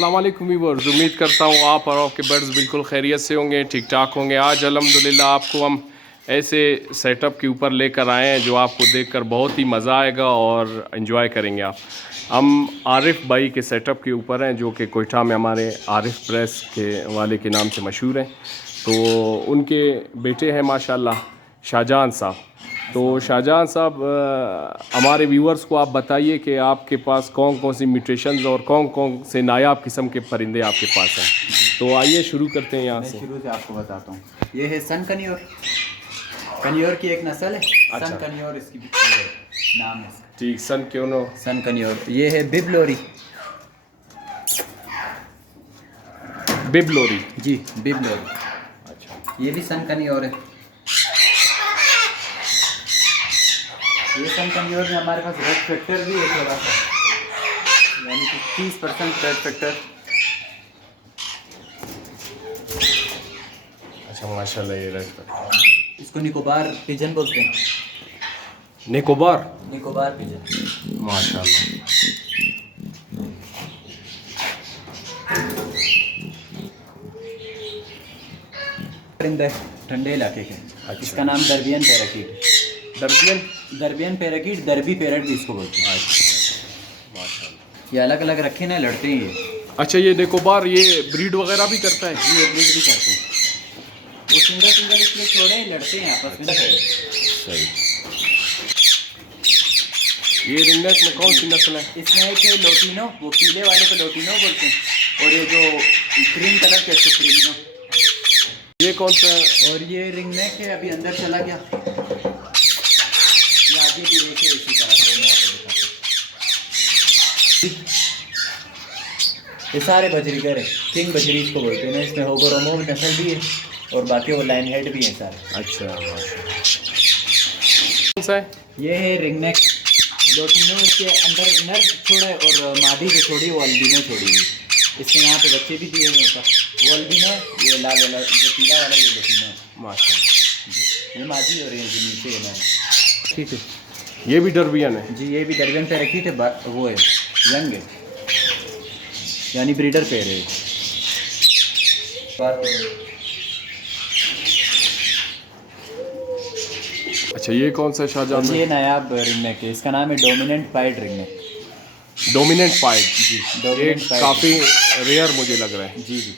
अस्सलाम वालेकुम व्यूअर्स, उम्मीद करता हूँ आप और आपके बर्ड्स बिल्कुल खैरियत से होंगे, ठीक ठाक होंगे। आज अल्हम्दुलिल्लाह आपको हम ऐसे सेटअप के ऊपर लेकर आए हैं जो आपको देखकर बहुत ही मज़ा आएगा और इन्जॉय करेंगे आप। हम आरिफ भाई के सेटअप के ऊपर हैं जो कि कोयटा में हमारे आरिफ प्रेस के वाले के नाम से मशहूर हैं। तो उनके बेटे हैं माशाल्लाह शाहजहान साहब। तो शाहजहान साहब, हमारे व्यूअर्स को आप बताइए कि आपके पास कौन कौन सी म्यूटेशंस और कौन कौन से नायाब किस्म के परिंदे आपके पास हैं। तो आइए शुरू करते हैं यहाँ से। शुरू से आपको बताता हूँ। ये है सन कनियोर, कनियोर की एक नस्ल है। अच्छा। सन कनियोर इसकी नाम है। ठीक, सन क्यों नो। सन कनियोर। ये है बिबलोरी। बिबलोरी। जी, बिबलोरी। अच्छा, ये भी सन कनियोर है। ये सन कनियोर में हमारे पास रेड फैक्टर भी है थोड़ा सा, यानी कि 30% रेड फैक्टर। अच्छा माशाल्लाह, ये रेड इसको निकोबार पिजन बोलते हैं। निकोबार। निकोबार पिजन माशाल्लाह। परिंदा है ठंडे इलाके के। अच्छा। इसका नाम दरबियन पैराकीट। दरबियन पैराकीट, दरबी पैरट भी इसको बोलते हैं। माशाल्लाह। ये अलग अलग रखे ना, लड़ते हैं ये। अच्छा, ये निकोबार ये ब्रीड वगैरह भी करता है। ये ब्रीड भी करते हैं। वो सिंगल सिंगल इसलिए छोड़े, लड़ते हैं आपस में। सही। ये रिंगनेट में कौन सी नस्ल है? इसमें एक है लोटिनो, वो पीले वाले को लोटिनो बोलते हैं, और ये जो क्रीम कलर के इसको क्रीमिनो। ये कौन सा है? और ये रिंगनेक है, अभी अंदर चला गया। ये आगे भी एक है इसी तरह से, मैं आपको दिखाता हूँ। ये सारे बजरीगर है, किंग बजरी इसको बोलते हैं ना। इसमें होगोरोमो नस्ल भी है और बाकी वो लाइन हेड भी है सारे। अच्छा, कौन सा है? ये है रिंगनेक लोटिनो। इसके अंदर नर छोड़ा है और मादी जो छोड़ी है वो अल्बिनो छोड़ी हुई। इसके यहाँ पे बच्चे भी दिए हुए हैं। वो अल्बिनो है, ये लाल वाला जो पीला वाला ये लोटिनो है। माशाल्लाह। ये मादी और ये जो नीचे है नर। ठीक है। ये भी डर्बियन है। जी, ये भी दरबियन पैराकीट है। वो है यंग है, यानी ब्रीडर पेयर है। अच्छा, ये कौन सा है शाहजहान? ये नायाब रिंगनेक है, इसका नाम है dominant pied ringneck. Dominant pied. जी, ये डोमिनेंट पाइड। काफ़ी रेयर मुझे लग रहा है। जी जी,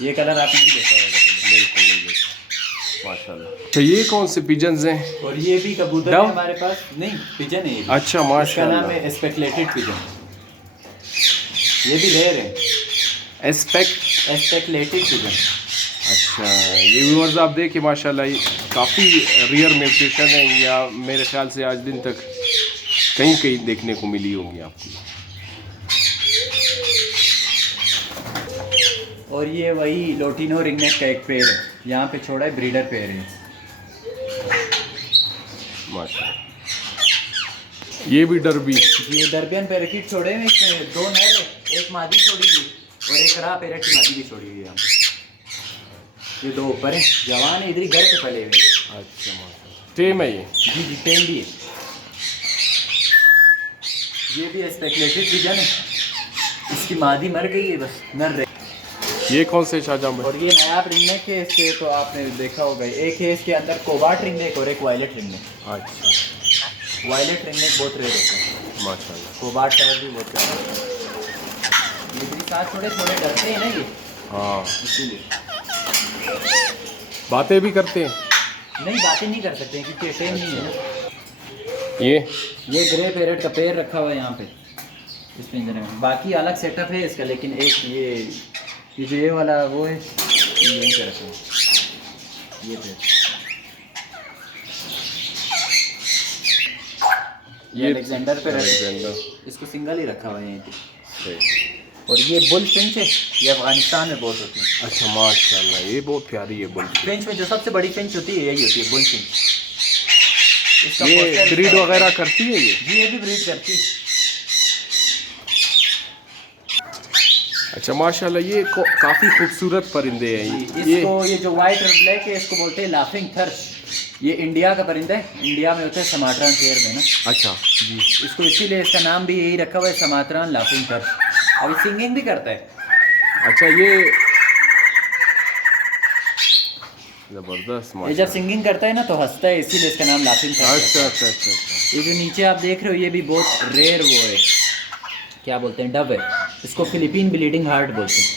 ये कलर आपने नहीं देखा होगा पहले। बिल्कुल नहीं देखा। माशाल्लाह। अच्छा, ये कौन से पिजन्स हैं? और ये भी कबूतर है हमारे पास। नहीं, पिजन है ये भी। अच्छा इसका माशाल्लाह। नाम है स्पेकुलेटेड पिजन। ये भी रेयर है, स्पेकुलेटेड पिजन। अच्छा, ये व्यूअर्स आप देखिए माशाल्लाह, ये काफ़ी रियर म्यूटेशन है, या मेरे ख्याल से आज दिन तक कहीं कहीं देखने को मिली होगी आपको। और ये वही लोटिनो रिंगनेक का एक पेयर है, यहाँ पे छोड़ा है, ब्रीडर पेयर है। माशाल्लाह। ये भी डरबी। ये दरबियन पैराकीट छोड़े हैं, इसमें 2 नर है, एक मादी छोड़ी हुई और एक रा पैरट की मादी भी छोड़ी हुई है यहाँ पे। ये 2 ऊपर हैं, जवान है, इधर ही घर पे पले हुए हैं। अच्छा माशाल्लाह। टेम है ये? जी जी, टेम भी है। ये भी स्पेकुलेटेड पिजन है, इसकी मादी मर गई है, बस नर रहे। ये कौन से शाहजहां भाई? और ये नायाब रिंगनेक है, इसके तो आपने देखा होगा। एक है इसके अंदर कोबाल्ट रिंगनेक और एक वायलेट रिंगनेक। अच्छा। वायलेट रिंगनेक बहुत रेयर होता है, माशाल्लाह। कोबाल्ट कलर भी बहुत प्यारा होता है। ये भी साथ थोड़े थोड़े डरते हैं ना ये, हाँ, इसीलिए। बातें भी करते हैं? नहीं, बातें नहीं कर सकते क्योंकि टेम नहीं है ना। ये ग्रे पैरट का पेड़ रखा हुआ है यहाँ पे इस पिंजरे में। बाकी अलग सेटअप है इसका, लेकिन एक ये जो ये वाला वो है, ये यहीं पे रखा है। ये पेड़, ये अलेक्जेंडर पे अलेक्जेंडर। इसको सिंगल ही रखा हुआ है यहीं पे। सही। और ये बुल फिंच है, ये अफगानिस्तान में बहुत होती है। अच्छा माशाल्लाह, ये बहुत प्यारी है बुल। फिंच में जो सबसे बड़ी फिंच होती है यही होती है, बुल फिंच। इसका ये पोस्टर ब्रीड इसका वगैरह करती है ये? जी, ये भी ब्रीड करती है। अच्छा माशाल्लाह, ये काफ़ी खूबसूरत परिंदे हैं इसको ये जो वाइट और ब्लैक है इसको बोलते हैं लाफिंग थर्श। ये इंडिया का परिंदा है, इंडिया में होता है समाट्रान शेर में ना। अच्छा जी, इसको इसीलिए इसका नाम भी यही रखा हुआ है, समाट्रान लाफिंग थर्श। अभी सिंगिंग भी करता है। अच्छा ये ज़बरदस्त ये माशा। जब सिंगिंग करता है ना तो हंसता है, इसीलिए इसका नाम लाफिंग था। अच्छा अच्छा अच्छा अच्छा। ये जो नीचे आप देख रहे हो ये भी बहुत रेयर वो है, क्या बोलते हैं, डब है। इसको फिलीपीन ब्लीडिंग हार्ट बोलते हैं।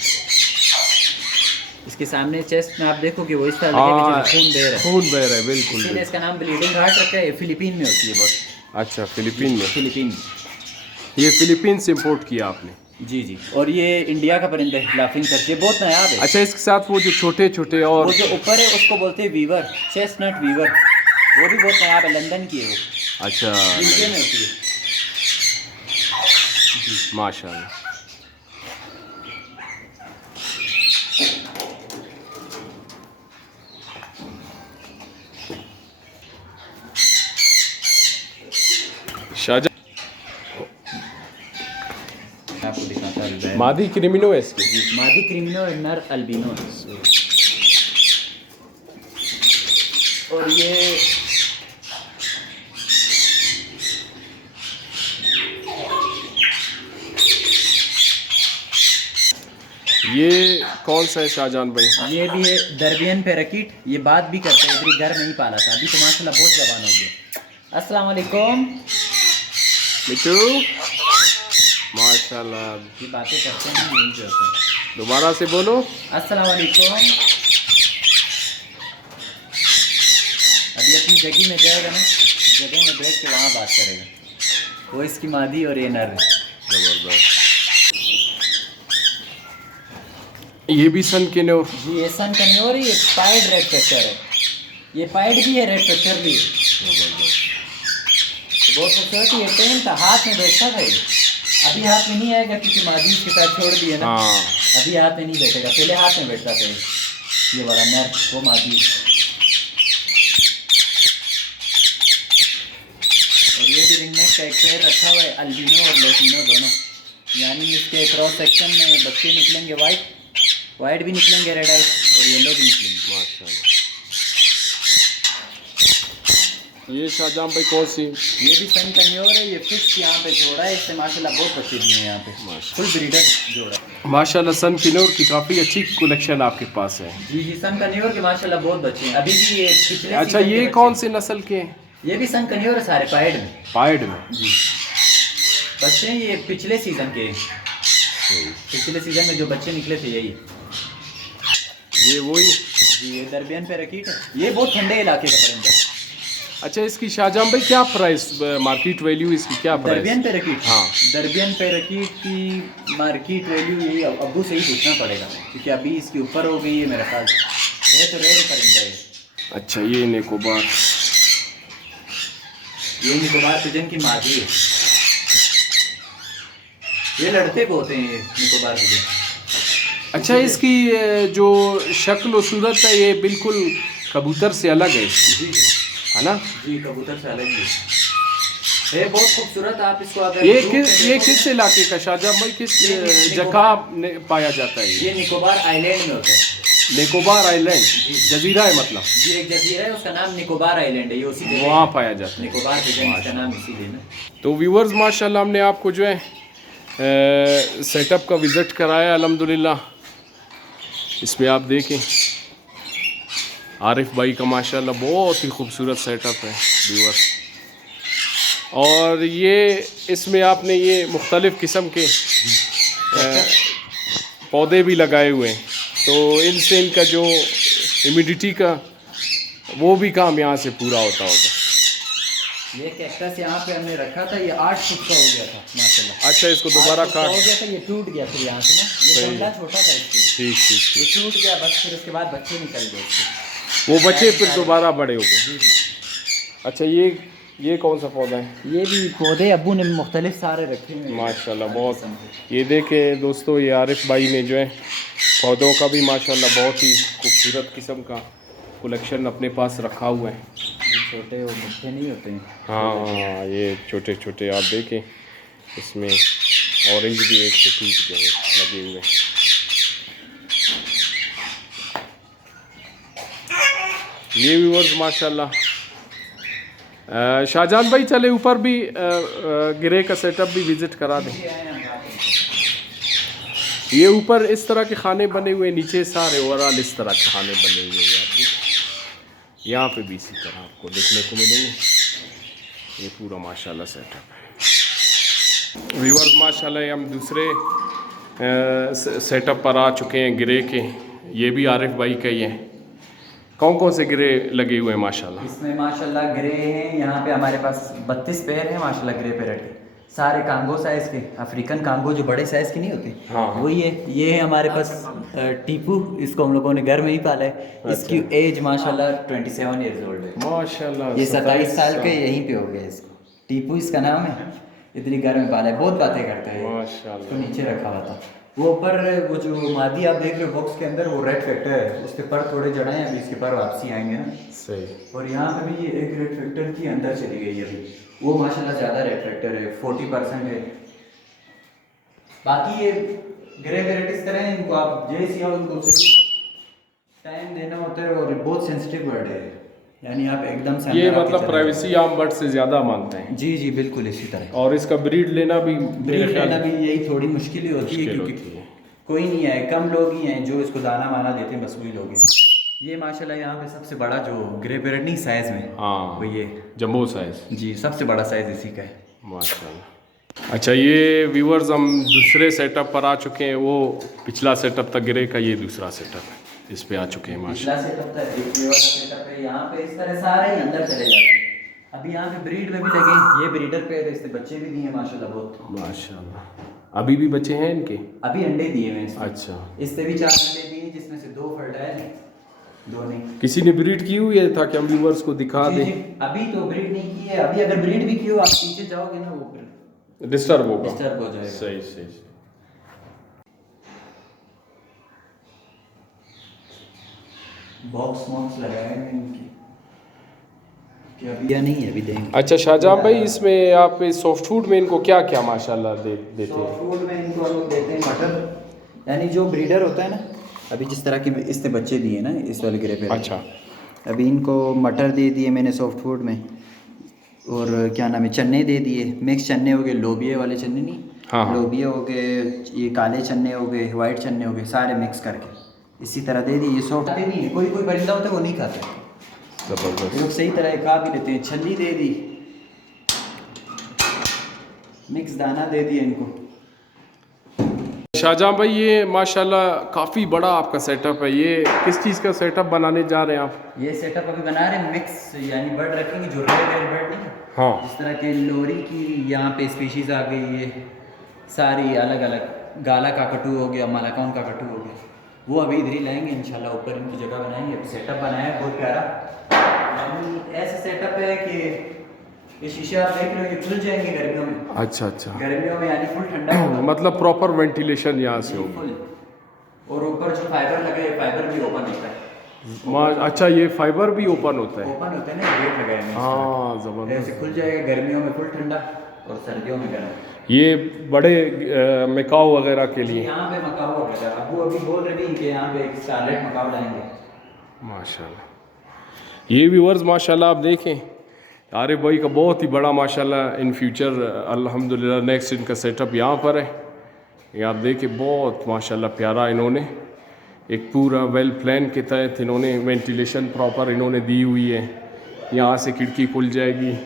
इसके सामने चेस्ट में आप देखोगे वो इस तरह लगेगा हाँ, जैसे खून बह रहा है, खून बह रहा है, बिल्कुल इसीलिए बिल्कुल। इसका नाम ब्लीडिंग हार्ट रखा है। फिलीपीन में होती है बहुत। अच्छा, फिलीपीन में। फिलीपीन, ये फिलीपीन से इम्पोर्ट किया आपने? जी जी। और ये इंडिया का परिंदा है लाफिंग करके, बहुत नायाब है। अच्छा, इसके साथ वो जो छोटे छोटे और वो जो ऊपर है उसको बोलते हैं वीवर, चेस्टनट वीवर, वो भी बहुत नायाब है, लंदन की है वो, अच्छा यूके में होती है। माशाल्लाह। शाहजहां आपको दिखाता हूँ मादी क्रिमिनो है इसकी। मादी क्रिमिनो और नर अल्बिनो। और ये कौन सा है शाहजहां भाई? ये भी है दरबियन पैराकीट। ये बात भी करता है, इधर घर नहीं पाला था, अभी तो माशाल्लाह बहुत जवान हो गया। अस्सलाम वालेकुम मिट्टू, माशाल्लाह। ये बातें करते हैं, यही जो होते हैं। दोबारा से बोलो। अस्सलाम वालेकुम। अभी अपनी जगह में जाएगा ना, जगह में बैठ के वहाँ बात करेगा। वो इसकी मादी और ये नर है। जबरदस्त। ये भी सन के नो? जी ये सन कन्योर, ये पाइड रेड फैक्टर है। ये पाइड भी है, रेड फैक्टर भी है। जबरदस्त। तो बहुत खूबसूरत ये पेन था, हाथ में बैठता था ये। अभी हाथ में नहीं आएगा क्योंकि मादी के साथ छोड़ दी है ना। हाँ, अभी हाथ में नहीं बैठेगा, पहले हाथ में बैठता था ये वाला नर, वो मादी। और ये भी रिंगनेक का एक पैर रखा हुआ है, अल्बिनो और लैटिनो दोनों, यानी इसके क्रॉस सेक्शन में बच्चे निकलेंगे वाइट भी निकलेंगे, रेड आइज, और येलो भी निकलेंगे। माशाल्लाह। ये शाहजहां भाई कौन सी? ये भी सन कन्योर है, ये फिक्स यहाँ पे जोड़ा है, इससे माशाल्लाह बहुत बच्चे दिए हैं यहाँ पे, फुल ब्रीडर जोड़ा। माशाल्लाह, सन किन्नौर की काफ़ी अच्छी कलेक्शन आपके पास है। जी जी, सन कन्योर के माशाल्लाह बहुत बच्चे हैं अभी भी। ये पिछले अच्छा, सीजन के ये बच्चे कौन हैं। से नस्ल के हैं? ये भी सन कन्योर है सारे, पाइड में। पाइड में? जी बच्चे हैं, ये पिछले सीजन के, पिछले सीजन में जो बच्चे निकले थे यही। ये वही? जी ये दरबियन पैराकीट है, ये बहुत ठंडे इलाके का परिंदा है। अच्छा, इसकी शाहजहां भाई क्या प्राइस, मार्केट वैल्यू इसकी क्या प्राइस? दरबियन पैराकीट, हाँ। दरबियन पैराकीट की मार्केट वैल्यू यही अब्बू से ही पूछना पड़ेगा, क्योंकि अभी इसकी ऊपर हो गई है मेरा ख्याल है, तो रेयर परिंदा है। अच्छा, ये निकोबार, ये निकोबार पिजन की मादी है। ये लड़ते बहुत हैं ये निकोबार पिजन। अच्छा, इसकी जो शक्ल और सूरत है ये बिल्कुल कबूतर से अलग है इसकी, जी है ना? जी, कबूतर से अलग है, बहुत खूबसूरत। आप इसको अगर ये किस इलाके का शाहजहां भाई, किस जगह पाया जाता है ये निकोबार आइलैंड में होता है। निकोबार आइलैंड जजीरा है मतलब? जी एक जजीरा है, उसका नाम निकोबार आइलैंड है, ये उसी जगह वहाँ पाया जाता है। निकोबार पिजन, इसका नाम इसीलिए ना। तो व्यूवर्स, माशाल्लाह हमने आपको जो है सेटअप का विज़िट कराया अल्हम्दुलिल्लाह। इसमें आप देखें आरिफ भाई का माशाल्लाह बहुत ही खूबसूरत सेटअप है व्यूवर्स। और ये इसमें आपने ये मुख्तलिफ़ किस्म के पौधे भी लगाए हुए हैं, तो इनसे इनका जो इम्यूडिटी का वो भी काम यहाँ से पूरा होता होगा। ये कैक्टस यहाँ पे हमने रखा था, ये 8 फुट का हो गया था माशाल्लाह। अच्छा, इसको दोबारा 8 फुट का काट? हो गया था, ये टूट गया फिर यहाँ से ना, ये सही है। गमला छोटा था इसके, ठीक ठीक ये ठीक। टूट गया बस, फिर उसके बाद बच्चे निकल गए इसके। वो बच्चे फिर दोबारा बड़े हो गए। जी जी। अच्छा, ये कौन सा पौधा है? ये भी पौधे अब्बू ने मुख्तलिफ सारे रखे हुए हैं माशाल्लाह हर बहुत। किस्म के। ये देखें दोस्तों, ये आरिफ भाई ने जो है पौधों का भी माशाल्लाह बहुत ही खूबसूरत किस्म का कलेक्शन अपने पास रखा हुआ है। ये छोटे और मिठे नहीं होते हैं। हाँ, ये छोटे छोटे आप देखें, इसमें ऑरेंज भी एक से टूट गए लगे हुए। ये व्यूअर्स माशाल्लाह। शाहजहां भाई चले ऊपर भी गिरे का सेटअप भी विज़िट करा दें। ये ऊपर इस तरह के खाने बने हुए, नीचे सारे ओवरऑल इस तरह के खाने बने हुए हैं आप देखिए। यहाँ पे भी इसी तरह आपको देखने को मिलेंगे। ये पूरा माशाल्लाह सेटअप है। व्यूअर्स माशाल्लाह हम दूसरे सेटअप पर आ चुके हैं ग्रे के। ये भी आरिफ भाई का ही है। कौन कौन से ग्रे लगे हुए हैं माशाल्लाह? इसमें माशाल्लाह ग्रे हैं, यहाँ पे हमारे पास 32 पेयर हैं माशाल्लाह ग्रे पैरेट के, सारे कांगो साइज़ के, अफ्रीकन कांगो जो बड़े साइज़ की नहीं होती, हाँ। वही है। ये है हमारे पास टीपू, इसको हम लोगों ने घर में ही पाला है। इसकी एज माशाल्लाह 27 ईयर्स ओल्ड है माशाल्लाह। ये 27 साल के यहीं पे हो गए इसको। टीपू इसका नाम है, इतनी घर में पाला है, बहुत बातें करता है माशाल्लाह। इसको नीचे रखा हुआ था। वो ऊपर वो जो मादी आप देख रहे हो बॉक्स के अंदर, वो रेड फैक्टर है, उसके पर थोड़े जड़े हैं, अभी इसके पर वापसी आएंगे ना। सही। और यहाँ पे भी ये एक रेड फैक्टर की अंदर चली गई है अभी, वो माशाल्लाह ज़्यादा रेड फैक्टर है, 40% है। बाकी ये ग्रे पैरेट इस तरह है, इनको आप जैसे आओ उनको सही टाइम देना होता है, और बहुत सेंसिटिव बर्ड है, यानी आप एकदम से ये मतलब प्राइवेसी आम बर्ड से ज़्यादा मांगते हैं। जी जी बिल्कुल इसी तरह। और इसका ब्रीड लेना भी ब्रीड लेना भी यही थोड़ी मुश्किल ही होती है, क्योंकि कोई नहीं है, कम लोग ही हैं जो इसको दाना माना देते हैं, बस वही लोग हैं। ये माशाल्लाह यहाँ पे सबसे बड़ा जो ग्रे पैरेट नहीं साइज़ में, हाँ, वो ये जंबो साइज जी सबसे बड़ा साइज़ इसी का है माशाल्लाह। अच्छा ये व्यूअर्स हम दूसरे सेटअप पर आ चुके हैं। वो पिछला सेटअप था ग्रे का, ये दूसरा सेटअप है, इस पे आ चुके हैं माशाल्लाह। सेटअप है यहाँ पे, इस तरह सारे ही अंदर चले जाते हैं। अभी यहाँ पे ब्रीड में भी लगे, ये ब्रीडर पे इससे बच्चे भी दिए माशाल्लाह बहुत माशाल्लाह। अभी भी बच्चे हैं इनके? अभी अंडे दिए हैं इसमें। अच्छा। इससे भी 4 अंडे दिए, जिसमें से 2 फर्टाइल हैं, 2 नहीं। किसी ने ब्रीड की हुई है ताकि हम व्यूअर्स को दिखा दें? अभी तो ब्रीड नहीं की है, अभी अगर ब्रीड भी की हो आप पीछे जाओगे ना, वो फिर डिस्टर्ब होगा, डिस्टर्ब हो जाएगा। सही सही। बॉक्स मॉक्स लगाए हैं इनकी, क्या अभी या नहीं है, अभी देंगे। अच्छा शाहजहां भाई, इसमें आप सॉफ्ट फूड में इनको क्या क्या माशाल्लाह देते हैं? सॉफ्ट फूड में इनको हम लोग देते हैं मटर, यानी जो ब्रीडर होता है ना, अभी जिस तरह की इसने बच्चे दिए ना इस वाले ग्रे पे। अच्छा। अभी इनको मटर दे दिए मैंने सॉफ्ट फूड में, और क्या नाम है, चने दे दिए, मिक्स चने हो गए, लोबिये वाले चने नहीं, हाँ। लोबिये हो गए, ये काले चने हो गए, वाइट चने हो गए, सारे मिक्स करके इसी तरह दे दिए। ये सॉफ्ट खाते नहीं है, कोई कोई परिंदा होता है वो नहीं खाते, ज़बरदस्त। ये लोग सही तरह खा भी लेते हैं। छल्ली दे दी, मिक्स दाना दे दिया इनको। शाहजहां भाई ये माशाल्लाह काफ़ी बड़ा आपका सेटअप है, ये किस चीज़ का सेटअप बनाने जा रहे हैं आप? ये सेटअप अभी बना रहे हैं मिक्स, यानी बर्ड रखेंगे जो रेयर बर्ड नहीं, हाँ। जिस तरह के लोरी की यहाँ पे स्पीशीज़ आ गई है, सारी अलग अलग, गाला काकटू हो गया, मलाकाउन काकटू हो गया, वो अभी इधर ही लाएंगे इंशाल्लाह, ऊपर इनकी जगह बनाएंगे। अभी सेटअप बनाया है बहुत प्यारा, यानी ऐसा सेटअप है कि ये शीशे आप देख रहे हो, ये खुल जाएंगे गर्मियों में। अच्छा अच्छा। गर्मियों में यानी फुल ठंडा होगा, मतलब प्रॉपर वेंटिलेशन यहाँ से होगा। फुल। और ऊपर जो फाइबर लगे, फाइबर भी ओपन होता है। अच्छा ये फाइबर भी ओपन होता है? ओपन होते हैं ना, गेट लगाए हैं। हाँ ज़बरदस्त। ऐसे खुल जाएगा, गर्मियों में फुल ठंडा और सर्दियों में गर्म। ये बड़े मकाऊ वगैरह के लिए? यहाँ पे मकाऊ वगैरह अबू अभी बोल रहे हैं कि यहाँ पे एक स्कारलेट मकाऊ लाएंगे माशाल्लाह। ये व्यूअर्स माशाल्लाह आप देखें, आरिफ भाई का बहुत ही बड़ा माशाल्लाह इन फ्यूचर अल्हम्दुलिल्लाह नेक्स्ट इनका सेटअप यहाँ पर है। ये आप देखें बहुत माशाल्लाह प्यारा, इन्होंने एक पूरा वेल प्लान के तहत इन्होंने वेंटिलेशन प्रॉपर इन्होंने दी हुई है। यहाँ से खिड़की खुल जाएगी,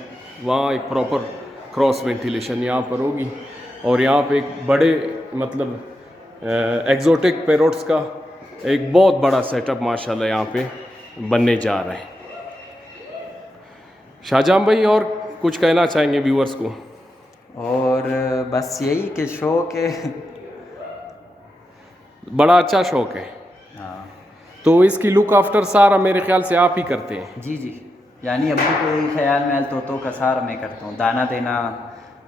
वहाँ एक प्रॉपर क्रॉस वेंटिलेशन यहाँ पर होगी, और यहाँ पे एक बड़े मतलब एक्जोटिक पैरोट्स का एक बहुत बड़ा सेटअप माशाल्लाह यहाँ पे बनने जा रहा है। शाहजहां भाई और कुछ कहना चाहेंगे व्यूअर्स को? और बस यही कि शौक है, बड़ा अच्छा शौक है। हाँ तो इसकी लुक आफ्टर सारा मेरे ख्याल से आप ही करते हैं? जी जी, यानी अब्बू के ख्याल में तोतों का सारा मैं करता हूँ, दाना देना,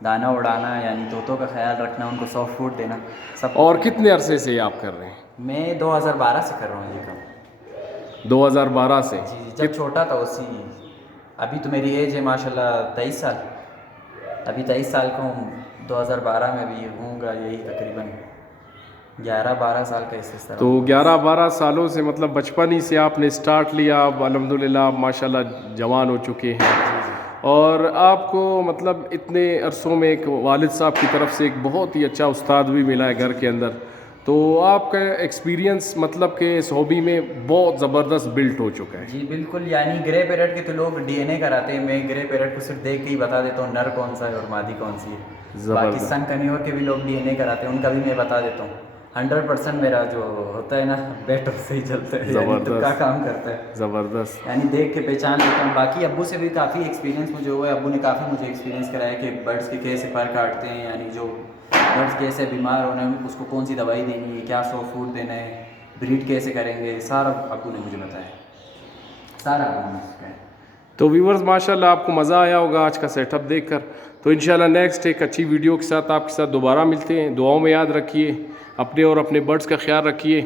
दाना उड़ाना, यानी तोतों का ख्याल रखना, उनको सॉफ्ट फूड देना सब। और कितने अरसे से आप कर रहे हैं? मैं 2012 से कर रहा हूँ ये काम। 2012 से? जी जी, जब छोटा था उसी, अभी तो मेरी एज है माशाल्लाह 23 साल, अभी 23 साल का हूँ, 2012 में भी होऊंगा यही तकरीबन 11-12 साल का इस तरह। तो 11-12 सालों से मतलब बचपन ही से आपने स्टार्ट लिया, अब अल्हम्दुलिल्लाह आप माशाल्लाह जवान हो चुके हैं, और आपको मतलब इतने अरसों में एक वालिद साहब की तरफ से एक बहुत ही अच्छा उस्ताद भी मिला है घर के अंदर, तो आपका एक्सपीरियंस मतलब कि इस हॉबी में बहुत ज़बरदस्त बिल्ट हो चुका है। जी बिल्कुल, यानी ग्रे पैरेट के तो लोग डीएनए कराते हैं, मैं ग्रे पैरेट को सिर्फ देख के ही बता देता हूँ नर कौन सा है और मादी कौन सी है। बाकी ज़बरदस्त। सन कन्योर के भी लोग डीएनए कराते हैं, उनका भी मैं बता देता हूँ। 100% मेरा जो होता है ना बेटर से ही चलता है, यानी तुक्का काम करता है। ज़बरदस्त। यानी देख के पहचान लेता हूँ। बाकी अब्बू से भी काफ़ी एक्सपीरियंस मुझे हुआ है, अब्बू ने काफ़ी मुझे एक्सपीरियंस कराया कि बर्ड्स के कैसे पर काटते हैं, यानी जो बर्ड्स कैसे बीमार होना है उसको कौन सी दवाई देनी है, क्या सॉफ्ट फूड देना है, ब्रीड कैसे करेंगे, सारा अब्बू ने मुझे बताया, सारा अब्बू ने सिखाया। तो व्यूवर्स माशाल्लाह आपको मज़ा आया होगा आज का सेटअप देखकर। तो इंशाल्लाह नेक्स्ट एक अच्छी वीडियो के साथ आपके साथ दोबारा मिलते हैं। दुआओं में याद रखिए, अपने और अपने बर्ड्स का ख्याल रखिए।